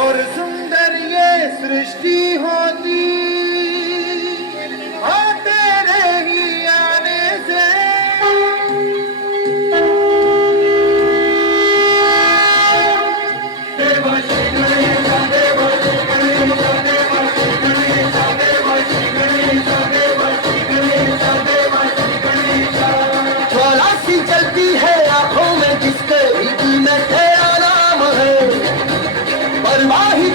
और सुंदर ये सृष्टि होती हाँ तेरे ही आने से। ज्वाला सी जलती है आंखों में जिसके दिल में तेरा नाम है, परवाही